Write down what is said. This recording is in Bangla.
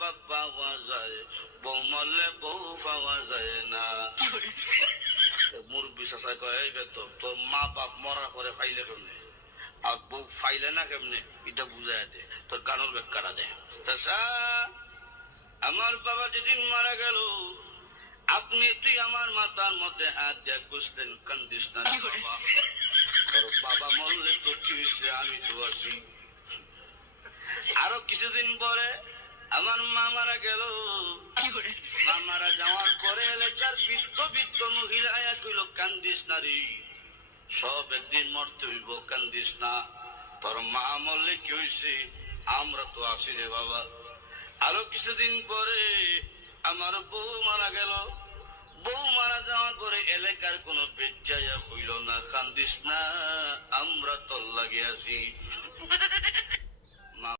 বাপ পাওয়া যায়, বউ মরলে বউ পাওয়া যায় না। মুরব্বী চাচা কয়, এই বেত তোর মা বাপ মরার পরে ফাইলে কেমনে আর বউ ফাইলে না কেমনে, এটা বুঝাই দে, তোর গানের ব্যাখ্যাটা দে। চাচা, আমার বাবা যেদিন মারা গেল, আপনি তুই আমার মাথার মধ্যে হাত দিয়ে খুঁজলেন, কান্দিস না বাবা, তোর বাবা মরলে তো কি হয়েছে, আমি তো আছি। আরো কিছুদিন পরে আমার মা মারা গেল। মা মারা যাওয়ার পরে এলাকার বৃদ্ধ বৃদ্ধ মহিলা আয়া কইল, কান্দিস না রে, সব একদিন মরতে হইব, কান্দিস না, তোর মা মরলে কি হয়েছে, আমরা তো আছি রে বাবা। আরো কিছুদিন পরে আমার বউ মারা গেল। বউ মারা যাওয়ার পরে এলাকার কোন বেজ্জায়া হইল না, কান্দিস না, আমরা তোর লাগে আছি।